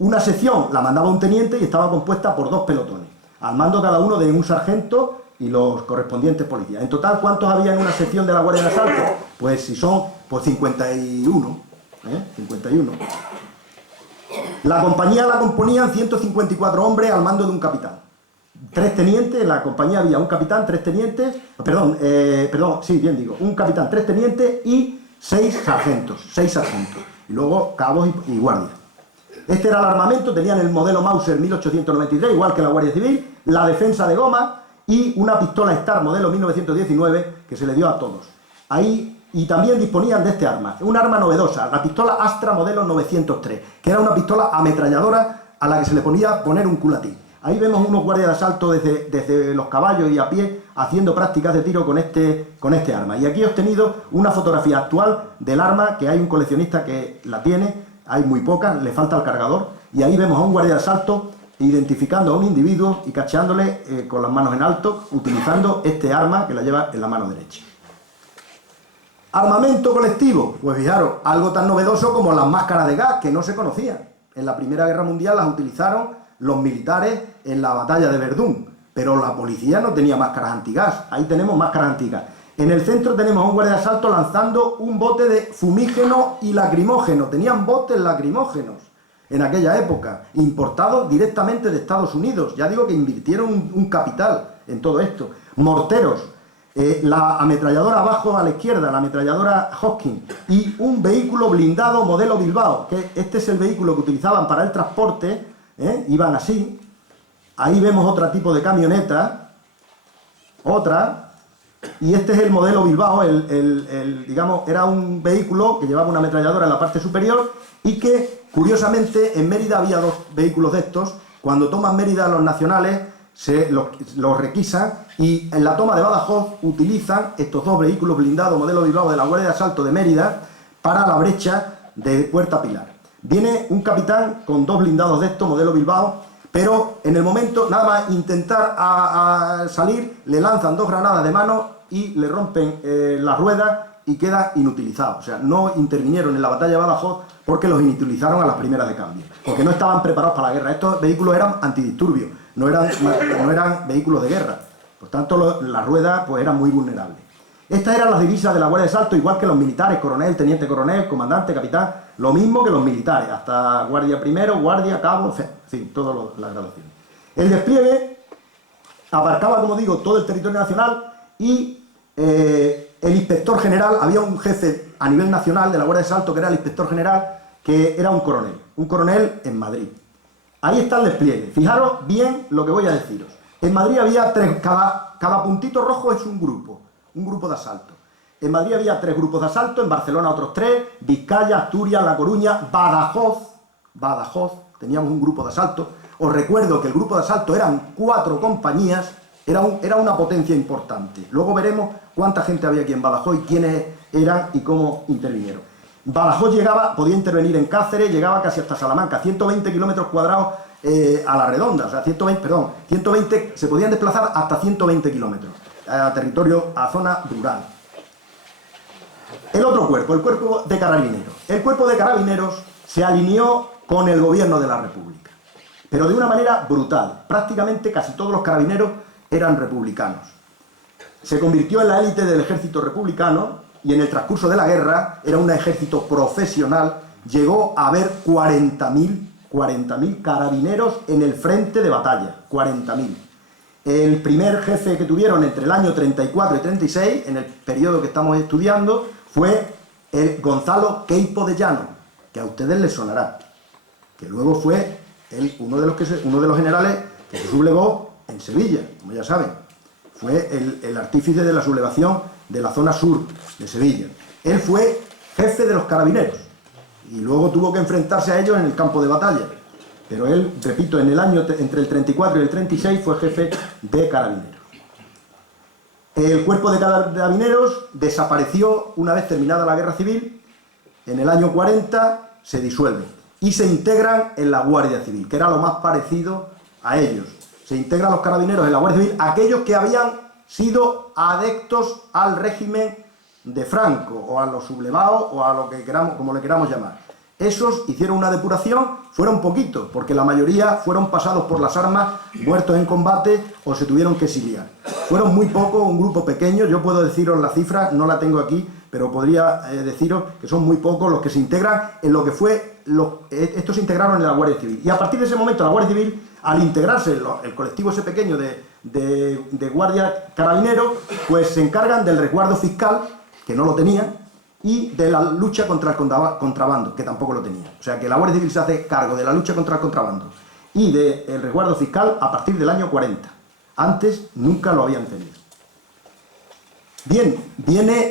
Una sección la mandaba un teniente y estaba compuesta por 2 pelotones, al mando cada uno de un sargento y los correspondientes policías. En total, ¿cuántos había en una sección de la Guardia de Asalto? Pues si son, pues 51. 51. La compañía la componían 154 hombres al mando de un capitán. 3 tenientes, en la compañía había un capitán, 3 tenientes, un capitán, 3 tenientes y 6 sargentos, y luego cabos y guardias. Este era el armamento, tenían el modelo Mauser 1893, igual que la Guardia Civil, la defensa de goma y una pistola Star modelo 1919 que se le dio a todos. Ahí, y también disponían de este arma, un arma novedosa, la pistola Astra modelo 903, que era una pistola ametralladora a la que se le ponía poner un culatín. Ahí vemos unos guardias de asalto desde los caballos y a pie haciendo prácticas de tiro con este arma. Y aquí he obtenido una fotografía actual del arma, que hay un coleccionista que la tiene, hay muy pocas, le falta el cargador, y ahí vemos a un guardia de asalto identificando a un individuo y cacheándole con las manos en alto, utilizando este arma que la lleva en la mano derecha. Armamento colectivo, pues fijaros, algo tan novedoso como las máscaras de gas, que no se conocían. En la Primera Guerra Mundial las utilizaron los militares en la batalla de Verdún, pero la policía no tenía máscaras antigas. Ahí tenemos máscaras antigas. En el centro tenemos a un guardia de asalto lanzando un bote de fumígeno y lacrimógeno. Tenían botes lacrimógenos en aquella época, importados directamente de Estados Unidos. Ya digo que invirtieron un capital en todo esto. Morteros, la ametralladora abajo a la izquierda, la ametralladora Hoskin, y un vehículo blindado modelo Bilbao, que este es el vehículo que utilizaban para el transporte. Iban así. Ahí vemos otro tipo de camioneta, y este es el modelo Bilbao, digamos, era un vehículo que llevaba una ametralladora en la parte superior y que, curiosamente, en Mérida había 2 vehículos de estos. Cuando toman Mérida los nacionales, los requisan y en la toma de Badajoz utilizan estos 2 vehículos blindados modelo Bilbao de la Guardia de Asalto de Mérida para la brecha de Puerta Pilar. Viene un capitán con 2 blindados de estos, modelo Bilbao, pero en el momento, nada más intentar a salir, le lanzan 2 granadas de mano y le rompen la rueda y queda inutilizado. O sea, no intervinieron en la batalla de Badajoz porque los inutilizaron a las primeras de cambio, porque no estaban preparados para la guerra. Estos vehículos eran antidisturbios, no eran vehículos de guerra. Por tanto, las ruedas pues, eran muy vulnerables. Estas eran las divisas de la Guardia de Asalto, igual que los militares, coronel, teniente coronel, comandante, capitán, lo mismo que los militares, hasta guardia primero, guardia, cabo, en fin, todas las graduaciones. El despliegue abarcaba, como digo, todo el territorio nacional y el inspector general, había un jefe a nivel nacional de la Guardia de Asalto que era el inspector general, que era un coronel en Madrid. Ahí está el despliegue. Fijaros bien lo que voy a deciros. En Madrid había 3, cada puntito rojo es un grupo de asalto. En Madrid había 3 grupos de asalto, en Barcelona otros 3, Vizcaya, Asturias, La Coruña, Badajoz, teníamos un grupo de asalto. Os recuerdo que el grupo de asalto eran 4 compañías, era una potencia importante. Luego veremos cuánta gente había aquí en Badajoz y quiénes eran y cómo intervinieron. Badajoz podía intervenir en Cáceres, llegaba casi hasta Salamanca, 120 kilómetros cuadrados a la redonda, o sea, 120, se podían desplazar hasta 120 kilómetros a zona rural. El otro cuerpo, el cuerpo de carabineros. El cuerpo de carabineros se alineó con el gobierno de la República, pero de una manera brutal. Prácticamente casi todos los carabineros eran republicanos. Se convirtió en la élite del ejército republicano y en el transcurso de la guerra era un ejército profesional. Llegó a haber 40.000 carabineros en el frente de batalla, 40.000. El primer jefe que tuvieron entre el año 34 y 36, en el periodo que estamos estudiando, fue el Gonzalo Queipo de Llano, que a ustedes les sonará, que luego fue uno de los generales que se sublevó en Sevilla, como ya saben. Fue el artífice de la sublevación de la zona sur de Sevilla. Él fue jefe de los carabineros y luego tuvo que enfrentarse a ellos en el campo de batalla. Pero él, repito, en el año entre el 34 y el 36 fue jefe de carabineros. El cuerpo de carabineros desapareció una vez terminada la guerra civil. En el año 40 se disuelve y se integran en la Guardia Civil, que era lo más parecido a ellos. Se integran los carabineros en la Guardia Civil aquellos que habían sido adeptos al régimen de Franco, o a los sublevados, o a lo que queramos, como le queramos llamar. Esos hicieron una depuración, fueron poquitos, porque la mayoría fueron pasados por las armas, muertos en combate o se tuvieron que exiliar. Fueron muy pocos, un grupo pequeño. Yo puedo deciros la cifra, no la tengo aquí, pero podría deciros que son muy pocos los que se integran en lo que fue... Estos se integraron en la Guardia Civil. Y a partir de ese momento la Guardia Civil, al integrarse el colectivo ese pequeño de guardia carabineros, pues se encargan del resguardo fiscal, que no lo tenían, y de la lucha contra el contrabando, que tampoco lo tenía. O sea que la Guardia Civil se hace cargo de la lucha contra el contrabando y del resguardo fiscal a partir del año 40. Antes nunca lo habían tenido. Bien,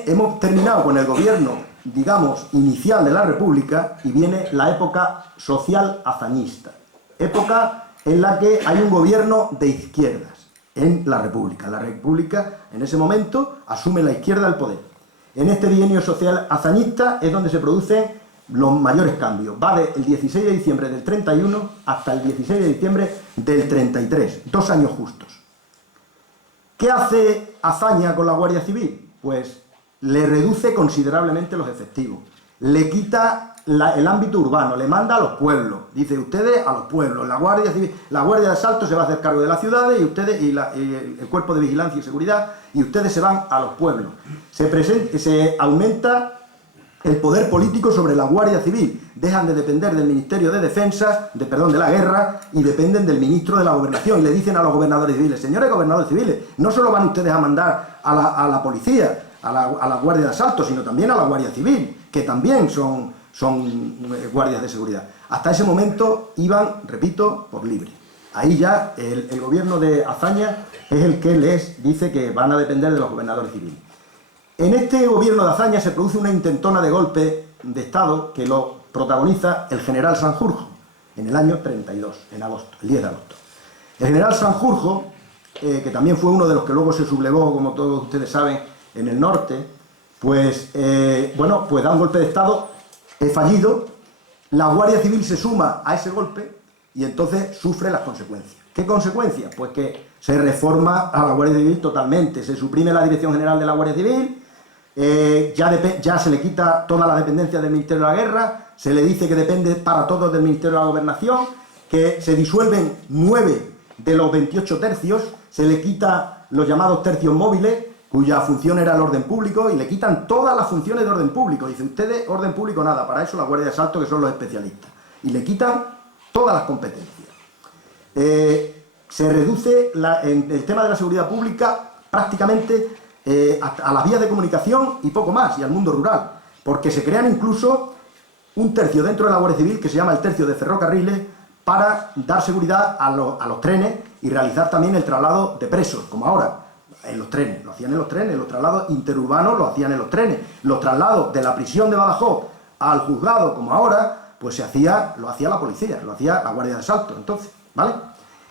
hemos terminado con el gobierno, digamos, inicial de la República, y viene la época social hazañista. Época en la que hay un gobierno de izquierdas en la República. La República, en ese momento, asume la izquierda el poder. En este bienio social hazañista es donde se producen los mayores cambios. Va del 16 de diciembre del 31 hasta el 16 de diciembre del 33, 2 años justos. ¿Qué hace Azaña con la Guardia Civil? Pues le reduce considerablemente los efectivos, le quita el ámbito urbano, le manda a los pueblos, dice ustedes a los pueblos, la Guardia Civil, la Guardia de Asalto se va a hacer cargo de las ciudades y ustedes y el Cuerpo de Vigilancia y Seguridad, y ustedes se van a los pueblos. Se aumenta el poder político sobre la Guardia Civil, dejan de depender del Ministerio de Defensa, de la Guerra, y dependen del Ministro de la Gobernación, y le dicen a los gobernadores civiles: señores gobernadores civiles, no solo van ustedes a mandar a la policía, a la Guardia de Asalto, sino también a la Guardia Civil, que también son guardias de seguridad. Hasta ese momento iban, repito, por libre. Ahí ya el gobierno de Azaña es el que les dice que van a depender de los gobernadores civiles. En este gobierno de Azaña se produce una intentona de golpe de Estado que lo protagoniza el general Sanjurjo en el año 32, en agosto, el 10 de agosto. El general Sanjurjo, que también fue uno de los que luego se sublevó, como todos ustedes saben, en el norte, pues da un golpe de Estado fallido. La Guardia Civil se suma a ese golpe y entonces sufre las consecuencias. ¿Qué consecuencias? Pues que se reforma a la Guardia Civil totalmente, se suprime la Dirección General de la Guardia Civil, ya se le quita toda la dependencia del Ministerio de la Guerra, se le dice que depende para todos del Ministerio de la Gobernación, que se disuelven 9 de los 28 tercios, se le quita los llamados tercios móviles, cuya función era el orden público, y le quitan todas las funciones de orden público. Dice ustedes, orden público nada, para eso la Guardia de Asalto, que son los especialistas. Y le quitan todas las competencias. Se reduce en el tema de la seguridad pública prácticamente a las vías de comunicación y poco más, y al mundo rural, porque se crean incluso un tercio dentro de la Guardia Civil que se llama el tercio de ferrocarriles para dar seguridad a los trenes y realizar también el traslado de presos, como ahora. En los trenes, lo hacían en los trenes, los traslados interurbanos lo hacían en los trenes, los traslados de la prisión de Badajoz al juzgado, como ahora, pues lo hacía la policía, lo hacía la Guardia de Asalto, entonces, ¿vale?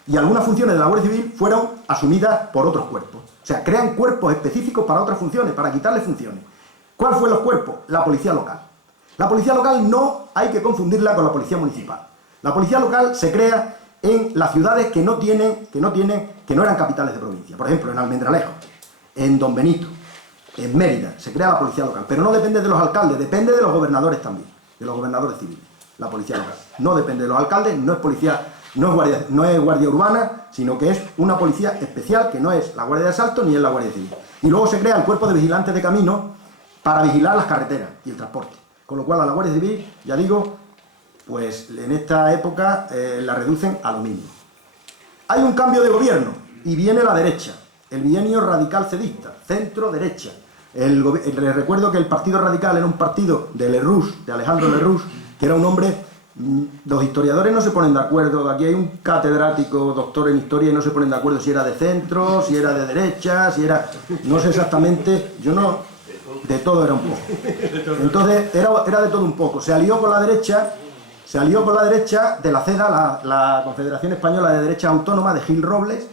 Y algunas funciones de la Guardia Civil fueron asumidas por otros cuerpos. O sea, crean cuerpos específicos para otras funciones, para quitarle funciones. ¿Cuál fue los cuerpos? La policía local. La policía local no hay que confundirla con la policía municipal. La policía local se crea en las ciudades que no eran capitales de provincia. Por ejemplo, en Almendralejo, en Don Benito, en Mérida, se crea la policía local. Pero no depende de los alcaldes, depende de los gobernadores también, de los gobernadores civiles, la policía local. No depende de los alcaldes, no es policía, no es guardia urbana, sino que es una policía especial que no es la Guardia de Asalto ni es la Guardia Civil. Y luego se crea el cuerpo de vigilantes de camino para vigilar las carreteras y el transporte. Con lo cual a la Guardia Civil, ya digo, pues en esta época la reducen a lo mínimo. Hay un cambio de gobierno y viene la derecha, el bienio radical cedista, centro-derecha. Les recuerdo que el Partido Radical era un partido de Lerroux, de Alejandro Lerroux, que era un hombre... Los historiadores no se ponen de acuerdo, aquí hay un catedrático, doctor en historia, y no se ponen de acuerdo si era de centro, si era de derecha, si era... No sé exactamente, yo no... De todo era un poco. Entonces era de todo un poco. Se alió con la derecha de la CEDA, la Confederación Española de Derechas Autónomas, de Gil Robles,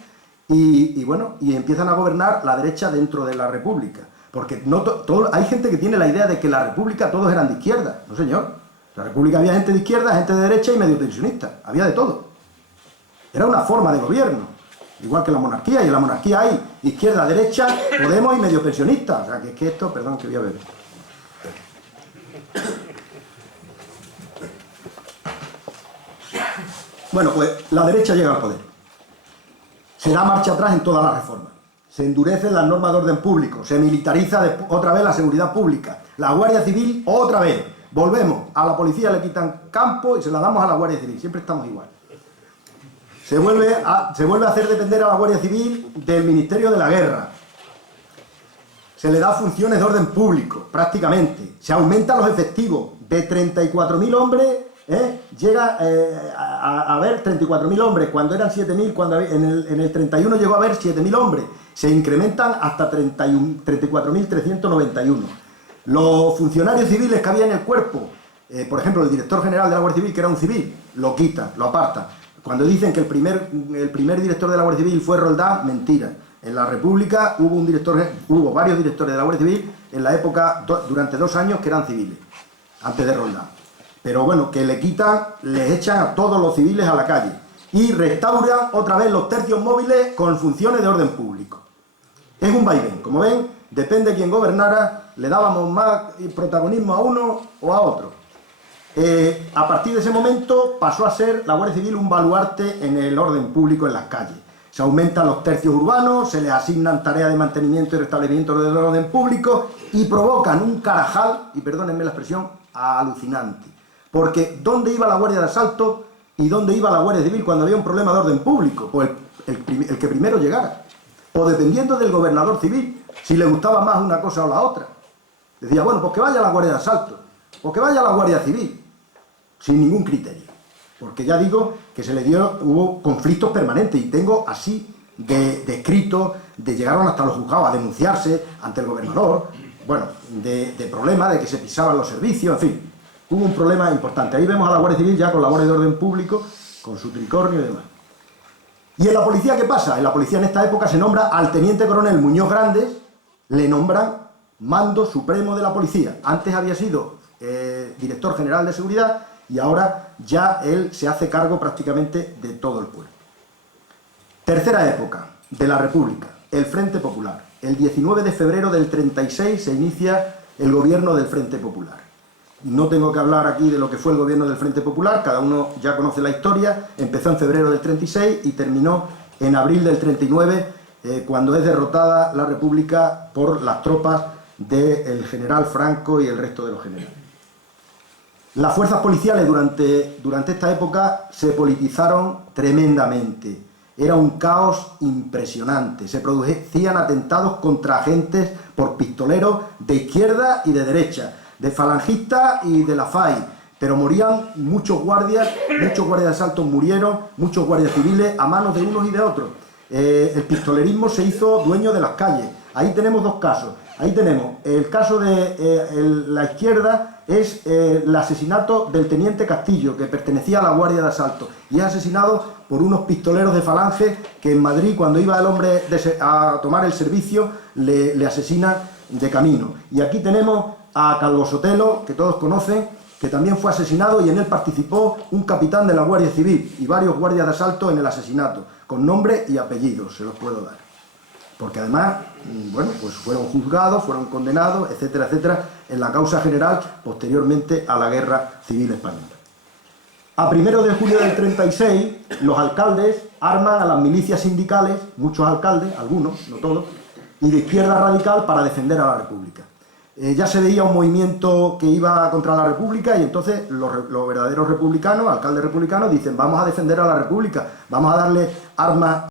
y bueno, y empiezan a gobernar la derecha dentro de la República. Porque no hay gente que tiene la idea de que la República todos eran de izquierda. No, señor. En la República había gente de izquierda, gente de derecha y medio pensionista. Había de todo. Era una forma de gobierno. Igual que la monarquía. Y en la monarquía hay izquierda, derecha, Podemos y medio pensionista. O sea, que esto... Perdón, que voy a beber. Bueno, pues la derecha llega al poder. Se da marcha atrás en todas las reformas. Se endurecen las normas de orden público. Se militariza otra vez la seguridad pública. La Guardia Civil otra vez. Volvemos. A la policía le quitan campo y se la damos a la Guardia Civil. Siempre estamos igual. Se vuelve a hacer depender a la Guardia Civil del Ministerio de la Guerra. Se le da funciones de orden público, prácticamente. Se aumentan los efectivos. De 34.000 hombres, llega a haber 34.000 hombres. Cuando eran 7.000, en el 31 llegó a haber 7.000 hombres. Se incrementan hasta 34.391. Los funcionarios civiles que había en el cuerpo, por ejemplo, el director general de la Guardia Civil, que era un civil, lo quita, lo aparta. Cuando dicen que el primer director de la Guardia Civil fue Roldán, mentira. En la República hubo varios directores de la Guardia Civil en la época, durante 2 años, que eran civiles, antes de Roldán. Pero bueno, que le quitan, les echan a todos los civiles a la calle y restauran otra vez los tercios móviles con funciones de orden público. Es un vaivén, como ven, depende de quién gobernara, le dábamos más protagonismo a uno o a otro. A partir de ese momento pasó a ser la Guardia Civil un baluarte en el orden público en las calles. Se aumentan los tercios urbanos, se les asignan tareas de mantenimiento y restablecimiento del orden público y provocan un carajal, y perdónenme la expresión, alucinante. Porque ¿dónde iba la Guardia de Asalto y dónde iba la Guardia Civil cuando había un problema de orden público? Pues el que primero llegara. O dependiendo del gobernador civil, si le gustaba más una cosa o la otra. Decía, bueno, pues que vaya la Guardia de Asalto, o que vaya la Guardia Civil, sin ningún criterio. Porque ya digo que hubo conflictos permanentes, y tengo así descrito, llegaron hasta los juzgados a denunciarse ante el gobernador, bueno, de problemas, de que se pisaban los servicios, en fin, hubo un problema importante. Ahí vemos a la Guardia Civil ya con labores de orden público, con su tricornio y demás. ¿Y en la policía qué pasa? En la policía en esta época se nombra al teniente coronel Muñoz Grandes, le nombran mando supremo de la policía. Antes había sido director general de seguridad y ahora ya él se hace cargo prácticamente de todo el pueblo. Tercera época de la República, el Frente Popular. El 19 de febrero del 36 se inicia el gobierno del Frente Popular. No tengo que hablar aquí de lo que fue el gobierno del Frente Popular, cada uno ya conoce la historia. Empezó en febrero del 36 y terminó en abril del 39, cuando es derrotada la República por las tropas del general Franco y el resto de los generales. Las fuerzas policiales durante esta época se politizaron tremendamente. Era un caos impresionante. Se producían atentados contra agentes por pistoleros de izquierda y de derecha, de falangistas y de la FAI, pero morían muchos guardias de asalto murieron, muchos guardias civiles a manos de unos y de otros. El pistolerismo se hizo dueño de las calles. Ahí tenemos dos casos. Ahí tenemos el caso de la izquierda, es el asesinato del teniente Castillo, que pertenecía a la Guardia de Asalto, y es asesinado por unos pistoleros de Falange que en Madrid, cuando iba el hombre a tomar el servicio, le asesinan de camino. Y aquí tenemos a Calvo Sotelo, que todos conocen, que también fue asesinado, y en él participó un capitán de la Guardia Civil y varios guardias de asalto en el asesinato, con nombre y apellido, se los puedo dar. Porque además, bueno, pues fueron juzgados, fueron condenados, etcétera, etcétera, en la causa general posteriormente a la Guerra Civil Española. A 1 de julio del 36, los alcaldes arman a las milicias sindicales, muchos alcaldes, algunos, no todos, y de izquierda radical para defender a la República. Ya se veía un movimiento que iba contra la República, y entonces los verdaderos republicanos, alcaldes republicanos, dicen: vamos a defender a la República, vamos a darle armas